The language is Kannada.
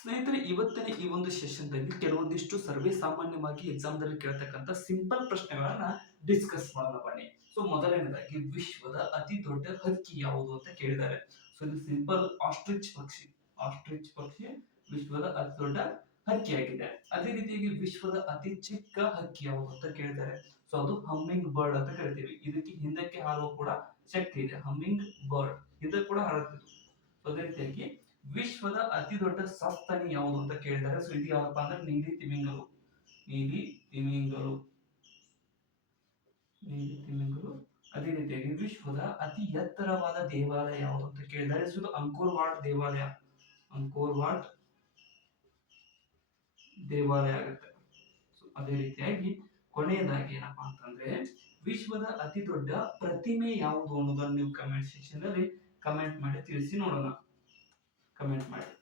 ಸ್ನೇಹಿತರೆ, ಇವತ್ತಿನ ಈ ಒಂದು ಸೆಷನ್‌ದಲ್ಲಿ ಕೆಲವೊಂದಿಷ್ಟು ಸರ್ವೇ ಸಾಮಾನ್ಯವಾಗಿ ಎಕ್ಸಾಮ್‌ದಲ್ಲಿ ಕೇಳ್ತಕ್ಕಂಥ ಸಿಂಪಲ್ ಪ್ರಶ್ನೆಗಳನ್ನ ಡಿಸ್ಕಸ್ ಮಾಡೋಣ ಬನ್ನಿ. ಸೊ ಮೊದಲನೇದಾಗಿ ವಿಶ್ವದ ಅತಿ ದೊಡ್ಡ ಹಕ್ಕಿ ಯಾವುದು ಅಂತ ಕೇಳಿದ್ದಾರೆ. ಸೊ ಇದು ಸಿಂಪಲ್ ಆಸ್ಟ್ರಿಚ್ ಪಕ್ಷಿ. ಆಸ್ಟ್ರಿಚ್ ಪಕ್ಷಿ ವಿಶ್ವದ ಅತಿ ದೊಡ್ಡ ಹಕ್ಕಿಯಾಗಿದೆ. ಅದೇ ರೀತಿಯಾಗಿ ವಿಶ್ವದ ಅತಿ ಚಿಕ್ಕ ಹಕ್ಕಿ ಯಾವುದು ಅಂತ ಕೇಳಿದ್ದಾರೆ. ಸೊ ಅದು ಹಮ್ಮಿಂಗ್ ಬರ್ಡ್ ಅಂತ ಕರಿತೀವಿ. ಇದಕ್ಕೆ ಹಿಂದಕ್ಕೆ ಹಾರುವ ಕೂಡ ಶಕ್ತಿ ಇದೆ. ಹಮ್ಮಿಂಗ್ ಬರ್ಡ್ ಹಿಂದಕ್ಕೆ ಕೂಡ ಹಾರುತ್ತದೆ. ಸೊ ಅದೇ ರೀತಿಯಾಗಿ ವಿಶ್ವದ ಅತಿ ದೊಡ್ಡ ಸಸ್ತನಿ ಯಾವುದು ಅಂತ ಕೇಳಿದ್ದಾರೆ. ಸೊ ಇದು ಯಾವಪ್ಪ ಅಂದ್ರೆ ನೀಲಿ ತಿಮಿಂಗಲು. ನೀಲಿ ತಿಮಿಂಗಲು. ನೀಲಿ ತಿಮಿಂಗಲು. ಅದೇ ರೀತಿಯಾಗಿ ವಿಶ್ವದ ಅತಿ ಎತ್ತರವಾದ ದೇವಾಲಯ ಯಾವುದು ಅಂತ ಕೇಳಿದ್ದಾರೆ. ಸೊ ಇದು ಅಂಕೋರ್ ವಾಟ್ ದೇವಾಲಯ. ಅಂಕೋರ್ ವಾಟ್ ದೇವಾಲಯ ಆಗುತ್ತೆ. ಸೊ ಅದೇ ರೀತಿಯಾಗಿ ಕೊನೆಯದಾಗಿ ಏನಪ್ಪಾ ಅಂತಂದ್ರೆ ವಿಶ್ವದ ಅತಿ ದೊಡ್ಡ ಪ್ರತಿಮೆ ಯಾವುದು ಅನ್ನೋದನ್ನು ನೀವು ಕಮೆಂಟ್ ಸೆಕ್ಷನ್ ಅಲ್ಲಿ ಕಮೆಂಟ್ ಮಾಡಿ ತಿಳಿಸಿ ನೋಡೋಣ. ಕಮೆಂಟ್ ಮಾಡಿ.